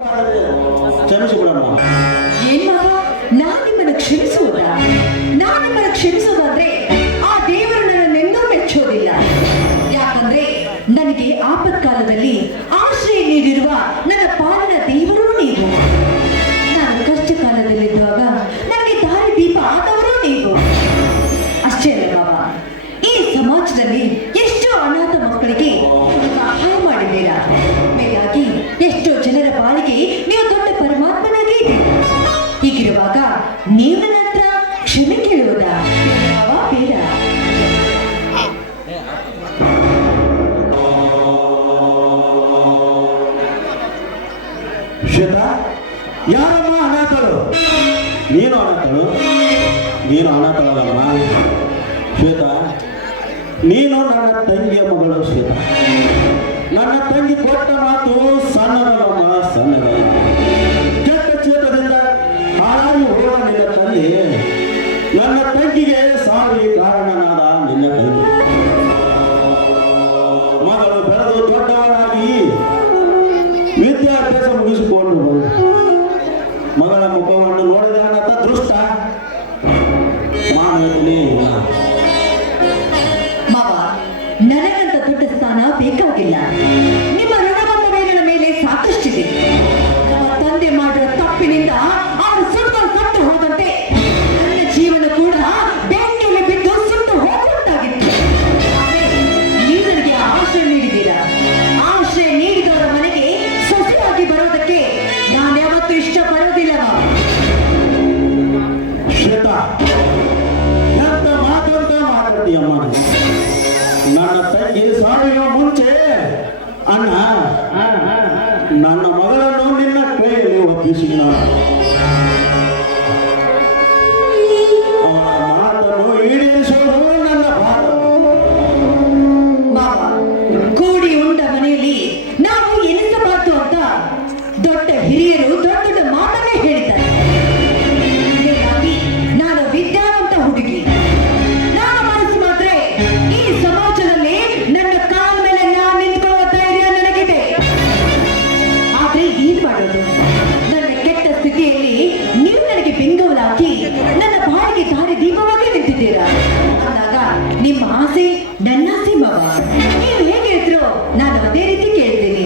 ಕ್ಷಮಿಸಿಬಿಡಮ್ಮ. ಏನ್ ಮಗ, ನಾನ್ ನಿಮ್ಮನ್ನು ಕ್ಷಮಿಸುವುದಾ? ನಾನ್ ನಿಮ್ಮನ್ನು ಕ್ಷಮಿಸೋದಾದ್ರೆ ಆ ದೇವರು ನನ್ನನ್ನೆಂದೂ ಮೆಚ್ಚೋದಿಲ್ಲ. ಯಾಕಂದ್ರೆ ನನಗೆ ಆಪತ್ಕಾಲದಲ್ಲಿ ಆಶ್ರಯ ನೀಡಿರುವ ನನ್ನ ಪಾಲಿನ ದೇವರು ನೀವು. ನಾನು ಕಷ್ಟ ಕಾಲದಲ್ಲಿದ್ದಾಗ ನನಗೆ ದಾರಿ ದೀಪ ಆದವರು ನೀವು. ಅಷ್ಟೇ ಅಲ್ಲ ಬಾಬಾ, ಈ ಸಮಾಜದಲ್ಲಿ ಎಷ್ಟೋ ಅನಾಥ ಮಕ್ಕಳಿಗೆ ಸಹಾಯ ಮಾಡಿದ್ದೀರಾ. ಮೇಲಾಗಿ ಎಷ್ಟೋ ಜನರ ಬಾಳಿಗೆ ನೀವು ದೊಡ್ಡ ಪರಮಾತ್ಮನಾಗಿ ಇದ್ದೀರಾ. ಹೀಗಿರುವಾಗ ನೀವು ನನ್ನ ಹತ್ರ ಕ್ಷಮೆ ಕೇಳುವುದಾ? ಬೇಡ. ಶ್ವೇತಾ, ಯಾರಮ್ಮ ಅನಾಥಳು? ನೀನು ಅನಾಥಳು? ನೀನು ಅನಾಥಳಲ್ಲಮ್ಮ ಶ್ವೇತಾ. ನೀನು ನನ್ನ ತಂಗಿಯ ಮಗಳು ಶ್ವೇತಾ. ನನ್ನ ತಂಗಿ ಕೊಟ್ಟ ಮಾತು ಸಣ್ಣದಲ್ಲಮ್ಮ, ಸಣ್ಣದಲ್ಲ. ಕೆಟ್ಟ ಚೇತದಿಂದ ಹಾಳಾಗಿ ಹೋದ ನಿನ್ನ ತಂದೆ ನನ್ನ ತಂಗಿಗೆ ಸಾವಿಗೆ ಕಾರಣನಾದ ನಿನ್ನ ತಂಗಿ. ಮಗಳು ಬೆಳೆದು ದೊಡ್ಡವರಾಗಿ ವಿದ್ಯಾಭ್ಯಾಸ ಮುಗಿಸಿಕೊಂಡು ಬಂದು ಮಗಳ ಮುಖವನ್ನು ನೋಡಿದ ಅನ್ನತ ದೃಷ್ಟ ಮಾನವನೇ ಇಲ್ಲ. ಮಾವ, ನನಗಂತ ದೊಡ್ಡ ಸ್ಥಾನ ಬೇಕಾಗಿಲ್ಲ. ನಿಮ್ಮ ಋಣಬಂಧವೇನ ಮೇಲೆ ಸಾಕಷ್ಟಿದೆ. ನಮ್ಮ ತಂದೆ ಮಾಡಿರೋ ತಪ್ಪಿನಿಂದ ಅವನು ಸತ್ತು ಹೋದಂತೆ ನನ್ನ ಜೀವನ ಕೂಡ ಬೆಂಕಿಯಲ್ಲಿ ಬಿದ್ದು ಸುಟ್ಟು ಹೋಗುವಂತಾಗಿತ್ತು. ಆದ್ರೆ ನೀವು ನನಗೆ ಆಶ್ರಯ ನೀಡಿದ್ದೀರಾ. ಆಶ್ರಯ ನೀಡಿದವರ ಮನೆಗೆ ಸೊಸೆಯಾಗಿ ಬರೋದಕ್ಕೆ ನಾನು ಯಾವತ್ತೂ ಇಷ್ಟಪಡೋದಿಲ್ಲ. ಶ್ವೇತಾ, ಎಂತ ಮಾತಂತ ಮಾತಾಡ್ತೀಯಮ್ಮ. ನನ್ನ ತಂಗಿ ಸಾವಿನ ಮುಂಚೆ ಅಣ್ಣ ನನ್ನ ಮಗಳನ್ನು ನಿನ್ನ ಕೈಯಲ್ಲಿ ಒಪ್ಪಿಸಿ ಅವಳ ಮಾತನ್ನು ಈಡೇರಿಸುವುದು ನನ್ನ ಭಾರ. ಮಾವ, ಕೂಡಿ ಉಂಡ ಮನೆಯಲ್ಲಿ ನಾವು ಎನಿಸಬಾರ್ದು ಅಂತ ದೊಡ್ಡ ಹಿರಿಯರು ದೊಡ್ಡ ದೊಡ್ಡ ಮಾತನ್ನೇ ಹೇಳಿದ್ದಾರೆ. ಹೀಗಾಗಿ ನಾನು ವಿದ್ಯಾವಂತ ಹುಡುಗಿ. ನಾನು ಮನಸ್ಸು ಮಾತ್ರ ಈ ಸಮಾಜದಲ್ಲಿ ನನ್ನ ಕಾಲ ಮೇಲೆ ನಾನು ನಿಂತ್ಕೊಳ್ಳೋ ಧೈರ್ಯ ನನಗಿದೆ. ಆದ್ರೆ ಏನ್ ಮಾಡೋದು? ನನ್ನ ಕೆಟ್ಟ ಸ್ಥಿತಿಯಲ್ಲಿ ನೀವು ನನಗೆ ಬೆಂಗವಲಾಗಿ ನನ್ನ ಬಾಳಿಗೆ ದಾರಿ ದೀಪವಾಗಿ ನಿಂತಿದ್ದೀರಾ. ಅಂದಾಗ ನಿಮ್ಮ ಆಸೆ ನನ್ನ ಆಸೆ ಮಾವ. ನೀವು ಹೇಗೆ ಹೇಳ್ತಿರೋ ನಾನು ಅದೇ ರೀತಿ ಕೇಳ್ತೀನಿ.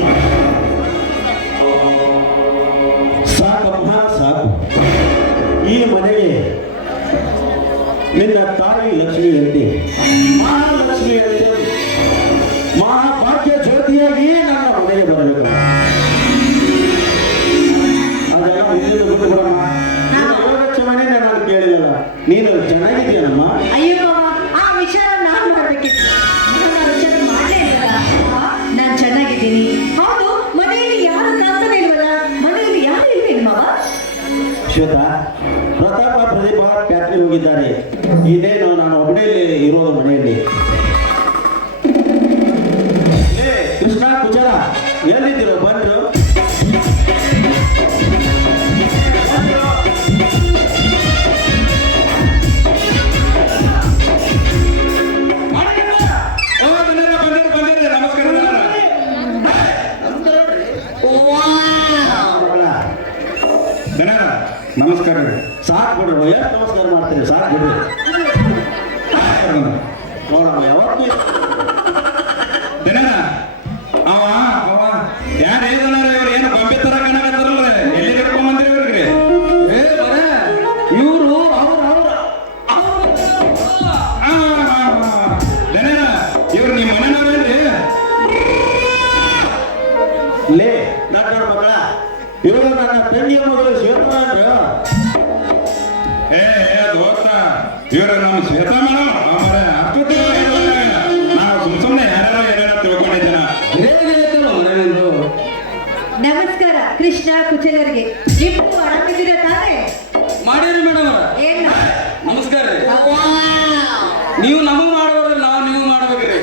ಸಾಕಮ್ಮ, ಸಾಕು. ಈ ಮನೆಗೆ ನಿನ್ನ ತಾಯಿ ಲಕ್ಷ್ಮಿ ಅಂತೆ, ಮಹಾಲಕ್ಷ್ಮಿ ಅಂತೆ, ಮಹಾಭಾಗ್ಯ ಜ್ಯೋತಿಯಾಗಿ ನನ್ನ ಮನೆಗೆ ಬರಬೇಕು. ಅದೆಲ್ಲ ಹಿಂದಿನ ಬಿಟ್ಟು ಬಿಡಮ್ಮ. ನಿನ್ನ ಯೋಗಕ್ಷ ಮನೆಯಿಂದ ನಾನು ಕೇಳಿಲ್ಲ. ನೀನು ಚೆನ್ನಾಗಿದ್ದೀಯನಮ್ಮ? ಅಯ್ಯೋ ಮಾವ, ಆ ವಿಷಯ ನಾನು ಮಾಡ್ಬೇಕಿತ್ತು. ನಾನು ಆ ವಿಚಾರ ಮಾಡಲೇ ಇಲ್ವಲ್ಲ. ನಾನು ಚೆನ್ನಾಗಿದ್ದೀನಿ. ಹೌದು, ಮನೆಯಲ್ಲಿ ಯಾರು ಕಾಣ್ತಾನೆ ಇಲ್ವಲ್ಲ? ಮನೆಯಲ್ಲಿ ಯಾರು ಇಲ್ವೇನು ಮಾವ? ಶ್ವೇತಾ, ಪ್ರತಾಪ ಪ್ರದೀಪ ಫ್ಯಾಕ್ಟ್ರಿ ಹೋಗಿದ್ದಾರೆ. ಇದೇನು ನಾನು ಒಬ್ಬನೇ ಇರೋದು ಮನೆಯಲ್ಲಿ. ಏ ಕೃಷ್ಣ, ಕುಚರ, ಎಲ್ಲಿದ್ದೀರೋ? ಬಂದ್ರು. ನಮಸ್ಕಾರ. ಸಾಕು ಬಿಡ್ರು, ಎಷ್ಟು ನಮಸ್ಕಾರ ಮಾಡ್ತೀರಿ? ಸಾಕು ಬಿಡ್ರಿ. ನೋಡಮ್ಮ, ಯಾವತ್ತೂ ದಿನ ಅವ ಅವ ಯಾರು ಹೇಳಿದಾರ? ಇವ್ರು ಏನು ಗೊಂಬೆ ತರ ಕಾಣಕತ್ತಾರಲ್ಲ? ಎಲ್ಲಿ ಕರ್ಕೊಂಡ್ ಬಂದ್ರಿ ಇವ್ರಿಗೆ? ಇವರು ದಿನ ಇವ್ರು ನಿಮ್ಮ ಮನೆಯವ್ರೇನ್ರಿ? ಲೇ ದೊಡ್ಡ ಮಕ್ಕಳ, ಇವರು ನನ್ನ ತಂಗಿಯ ಮಗಳು ಶ್ವೇತಾ ಅಂದ್ರು. ಏ ದೋಸ್ತ, ಇವ್ರು ನಮ್ಮ ಶ್ವೇತಾ ಮೇಡಮ್. ನಾವು ಸುಮ್ಮನೆ ಯಾರು ಏನೇನೋ ತಿಳ್ಕೊಂಡಿದ್ದೇನ. ನಮಸ್ಕಾರ ಕೃಷ್ಣ ಕುಚಲರಿಗೆ. ಇಬ್ಬರು ಆರಾಮಿದ್ದೀರಾ ತಾನೇ? ಮಾಡ್ಯಾರಿ ಮೇಡಮ್. ಏನ್ ನಮಸ್ಕಾರ ರೀ. ನೀವು ನಮಗ್ ಮಾಡೋರು, ನಾವು ನೀವು ಮಾಡ್ಬೇಕ್ರಿ.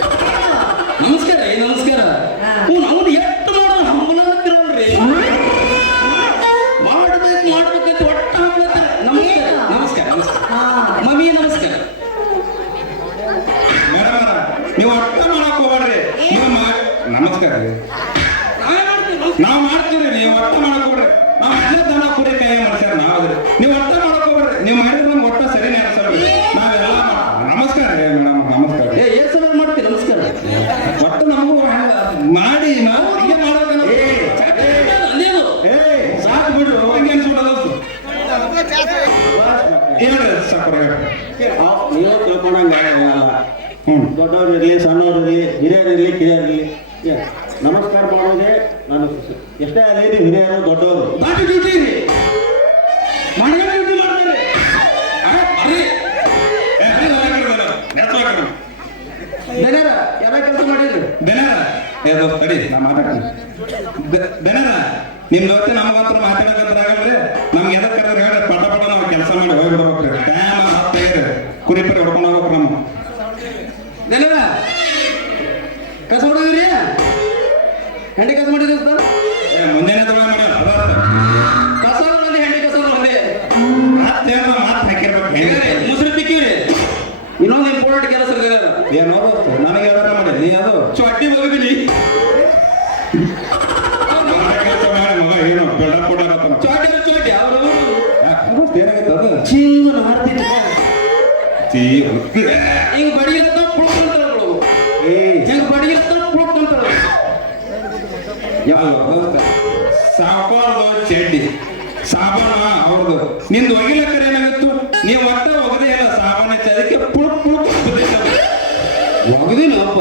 ನಮಸ್ಕಾರ ರೀ. ನಮಸ್ಕಾರ. ನಾವು ಎಷ್ಟು ಮಾಡೋದು ಹಂಬಲತ್ತಿರಲ್ರಿ. ಮಾಡ್ಬೇಕಂತ ಒಟ್ಟ ಹಂಬಲತ್ತಿರ. ನಮಸ್ಕಾರ ನಮಸ್ಕಾರ ನಮಸ್ಕಾರ ಮಮ್ಮಿ. ನಮಸ್ಕಾರ ಮೇಡಮ್, ನೀವು ಅರ್ಥ ಮಾಡಕ್ ಹೋಗ್ಬೇಡ್ರಿ. ನೀವು ನಮಸ್ಕಾರ ರೀ. ನಾವೇ ಮಾಡ್ತೀವಿ. ನಾವು ಮಾಡ್ತೀವಿ, ನೀವು ಅರ್ಥ ಮಾಡಕ್ ಹೋಗ್ರಿ. ಎಲ್ಲ ದನ ಕುರಿ ಕೈ ಮಾಡ್ಸ್ಯಾರ ನಾವದ್ರಿ ನೀವು ಒಟ್ಟ ಮಾಡ್ಕೋಬೇಡ್ರಿ ನೀವು ಮಾಡಿದ್ರೆ ನಮ್ಗೆ ಒಟ್ಟ ಸರಿನೇ ಅನ್ಸಲ್ರಿ ನಾವೆಲ್ಲ ನಮಸ್ಕಾರ ರೀ ಮೇಡಮ್ ನಮಸ್ಕಾರ ಏನ್ ಸಲ ಮಾಡ್ತೀವಿ ನಮಸ್ಕಾರ ಒಟ್ಟು ನಮಗೂ ಮಾಡಿ ನಾವು ಹೀಗೆ ಮಾಡೋದನ್ನ ಅಂದೇನು ಸಾಕು ಬಿಡು ಹಂಗೆ ಅನ್ಸ್ಬಿಡೋದು ಹೇಳ್ರಿ ಸಾಕು ನೀವು ತಿಳ್ಕೊಂಡಂಗ ದೊಡ್ಡವ್ರು ಇರಲಿ ಸಣ್ಣವ್ರು ಇರಲಿ ಹಿರಿಯರು ಇರಲಿ ಕಿರಿಯರಿರಲಿ ನಮಸ್ಕಾರ ಮಾಡೋದೇ ನಾನು ಎಷ್ಟೇ ಅಲ್ಲಿ ಹಿರಿಯರು ದೊಡ್ಡವರು ದಾಟಿ ಡ್ಯೂಟಿ ರೀ ಮಣಗಲ್ ಡ್ಯೂಟಿ ಮಾಡ್ತಾರೆ ಜನರ ಯಾರ ಕೆಲಸ ಮಾಡಿದ್ರಿ ಬೆನರ ಏ ದೋಸ್ತ ತಡಿ ನಾ ಮಾತಾಡ್ತೀನಿ ಬೆನರ ನಿಮ್ ಜೊತೆ ನಮಗಂತೂ ಮಾತಾಡಕಂತ್ರ ಆಗಲ್ರಿ ನಮ್ಗೆ ಎದಕ್ ಕರೆದ್ರೆ ಹೇಳ್ರಿ ಪಟ ಪಟ ನಾವು ಕೆಲಸ ಮಾಡಿ ಹೋಗ್ಬಿಡ್ಬೇಕ್ರಿ ಟೈಮ್ 15 ಕುರಿಪರಿ ಹೊಡ್ಕೊಂಡು ಹೋಗ್ಬೇಕು ನಮ್ಮ ಜನರ ಕಸ ಹೊಡೆದ್ರಿ ಹೆಂಡಿ ಕಸ ಮಾಡಿದ್ರಿ ಸರ್ ಮುಂಜಾನೆ ತೊಳೆ ಮಾಡ್ಯಾರ ಕಸ ಹೊಡೆದ್ರಿ ಹೆಂಡಿ ಕಸ ಹೊಡೆದ್ರಿ ಮಾತು ಹಾಕಿರ್ಬೇಕು ಹೇಗಾರೆ ಮುಸ್ರಿ ತಿಕ್ಕಿವ್ರಿ ಇನ್ನೊಂದು ಇಂಪಾರ್ಟೆಂಟ್ ಕೆಲಸ ಇರ್ತದೆ ಏನೋ ದೋಸ್ತ ನನಗೆ ಯಾವ್ದಾರ ಮಾಡಿ ನೀ ಅದು ಚೊಟ್ಟಿ ಬಗದಿನಿ ಕೆಲಸ ಮಾಡಿ ಮಗ ಏನು ಬೆಳ್ಳ ಕೊಡಕತ್ತಾನ ಚೊಟ್ಟಿ ಅವರು ಏನಾಗೈತೆ ಅದು ಚಿಂಗನ ಮಾಡ್ತಿದ್ದೆ ಚೀ ಹಿಂಗ್ ಬಡಿಯತ್ತ ಪುಳಕ್ ಅಂತ ಹೇಳೋದು ಹಿಂಗ್ ಬಡಿಯತ್ತ ಪುಳಕ್ ಅಂತ ಹೇಳೋದು ಸಾಕೋರ್ದು ಚಡ್ಡಿ ಸಾಬಾನ ಅವ್ರದ್ದು ನಿಂದು ಒಗಿಲಕ್ಕರ ಏನಾಗಿತ್ತು ನೀವು ಒಟ್ಟ ಒಗದೇ ಇಲ್ಲ ಸಾಬಾನ ಅದಕ್ಕೆ ಪುಳುಕ್ ಪುಳುಕ್ ಒಗದಿನಪ್ಪ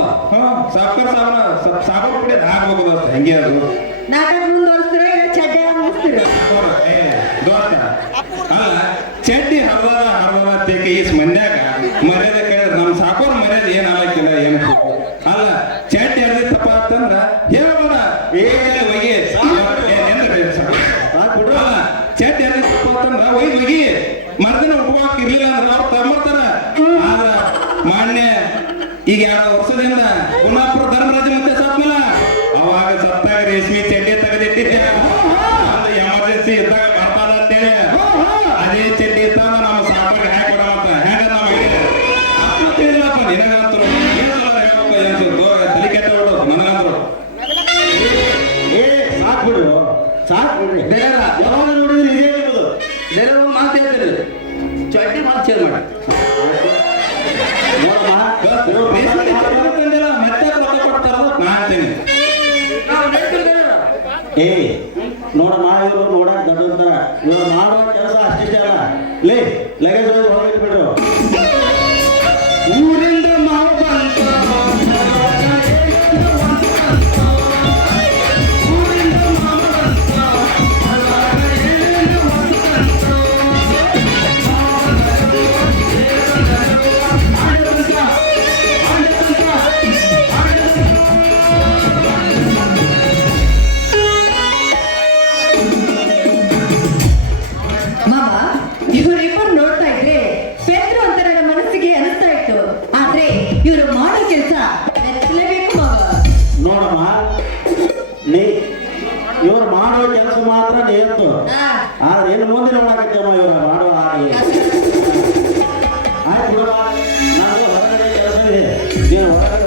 ಸಾಬ್ಕರ್ ಸಾಬಾನ್ ಪುಡಿ ಹಾಕ್ಬೇಕು ಹೆಂಗೆ ಅದು ನಾಟಕ ಮುಂದುವರಿಸ್ತೀರ ಚಡ್ಡ ಮುಗಿಸ್ತೀರ ದೋಸ್ತ ಅಲ್ಲ ಚಡ್ಡಿ ಹರ್ದದ ತೇಕೆ ಈಸ್ ಮಂದ್ಯಾಗ ಮರ್ಯಾದೆ ಕೇಳಿದ್ರೆ ನಮ್ಮ ಸಾಕೋರ್ ಮರ್ಯಾದೆ ಏನ್ ಆಗಕ್ಕಿಲ್ಲ ಏನು ಅಲ್ಲ ಚಡ್ಡಿ ಹರಿದಿತ್ತಪ್ಪ ಅಂತಂದ್ರ ಹೇಳ್ಬೇಡ ಒಗಿ ಚಡ್ಡಿ ಹರಿದಿತ್ತಪ್ಪ ಅಂತಂದ್ರ ಒಗಿ ಮರ್ದಿನ ಉಪವಾಸ ಇರ್ಲಿಲ್ಲ ಅಂದ್ರೆ ಅವ್ರು ತಮ್ಮರ್ತಾರ ಆದ್ರ ಮಾನ್ಯ ಈಗ 2 ವರ್ಷದಿಂದ ಗುಣಾಪುರ ಧರ್ಮರಾಜ ಮತ್ತೆ ಸತ್ಮಲ್ಲ ಅವಾಗ ಸತ್ತಾಗ ರೇಷ್ಮೆ ಚಡ್ಡಿ ತೆಗೆದಿಟ್ಟಿದ್ದೆ ಎಮರ್ಜೆನ್ಸಿ ಇದ್ದಾಗ ಬರ್ತಾದ ಅಂತೇಳಿ ಅದೇ ಚಡ್ಡಿ ಇದ್ದಾಗ ನಮ್ಮ ಸಾಕೋರಿಗೆ ಹಾಕಿ ಬಿಡಮಂತ ಹೆಂಗ ನಮ್ಮ ತಿಳಿದಿಲ್ಲಪ್ಪ ನಿನಗಂತರು ತಲೆ ಕೆಟ್ಟ ಬಿಡು ನನಗಂತರು ಸಾಕು ಬಿಡು ಸಾಕು ಬಿಡ್ರಿ ಯಾವಾಗ ನೋಡಿದ್ರೆ ಇದೇ ಇರೋದು ಬೇರೆ ಮಾತು ಹೇಳ್ತೀರಿ ಚಡ್ಡಿ ಮಾತು ಚೇಂಜ್ ಮಾಡಿ ತಂದಿಲ್ಲ ಮತ್ತೆ ರೊಕ್ಕ ಕೊಡ್ತಾರ ನಾ ಅಂತೀನಿ ಏ ನೋಡಮ್ಮ ಇವರು ನೋಡಕ್ ದೊಡ್ಡಂತಾರ ಇವ್ರು ಮಾಡೋ ಕೆಲಸ ಅಷ್ಟಿಷ್ಟೇ ಅಲ್ಲ ಲೇ ಲಗೇಜ್ ಹೋಗಿ ಬಿಡು ಊರಿಂದ ಮಾವು ಬಂತ ಮಾವ ಇವರಿಬ್ಬರು ನೋಡ್ತಾ ಇದ್ರೆ ಪೆದ್ರು ಅಂತ ನನ್ನ ಮನಸ್ಸಿಗೆ ಅನಿಸ್ತಾ ಇತ್ತು ಆದ್ರೆ ಇವರು ಮಾಡೋ ಕೆಲಸ ಮೆಚ್ಚಲೇಬೇಕು ಮಾವ ನೋಡಮ್ಮ ನೀ ಇವ್ರು ಮಾಡೋ ಕೆಲಸ ಮಾತ್ರ ನೇರ್ತು ಆದ್ರೆ ಇನ್ನು ಮುಂದೆ ನೋಡಕತ್ತಮ್ಮ ಇವ್ರ ಮಾಡೋ ಹಾಗೆ ಆಯ್ತು ಬಿಡಮ್ಮ ನನಗೆ ಹೊರಗಡೆ ಕೆಲಸ ಇದೆ ನೀನು ಹೊರಗಡೆ